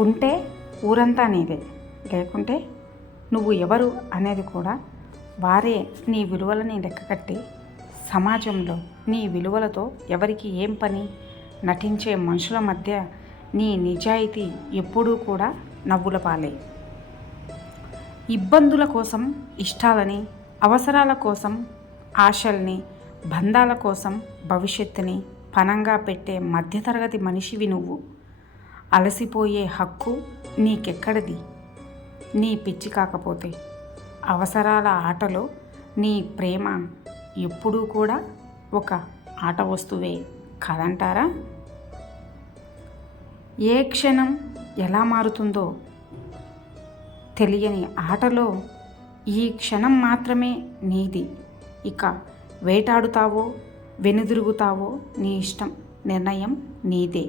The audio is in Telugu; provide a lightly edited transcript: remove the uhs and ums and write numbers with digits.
ఉంటే ఊరంతా నీదే, లేకుంటే నువ్వు ఎవరు అనేది కూడా వారే నీ విలువలని లెక్కకట్టి సమాజంలో నీ విలువలతో ఎవరికి ఏం పని నటించే మనుషుల మధ్య నీ నిజాయితీ ఎప్పుడూ కూడా నవ్వుల పాలే. ఇబ్బందుల కోసం ఇష్టాలని, అవసరాల కోసం ఆశల్ని, బంధాల కోసం భవిష్యత్తుని పణంగా పెట్టే మధ్యతరగతి మనిషివి నువ్వు. అలసిపోయే హక్కు నీకెక్కడిది నీ పిచ్చి కాకపోతే? అవసరాల ఆటలో నీ ప్రేమ ఎప్పుడూ కూడా ఒక ఆట వస్తువే కాదంటారా? ఏ క్షణం ఎలా మారుతుందో తెలియని ఆటలో ఈ క్షణం మాత్రమే నీది. ఇక వేటాడుతావో వెనుదిరుగుతావో నీ ఇష్టం, నిర్ణయం నీదే.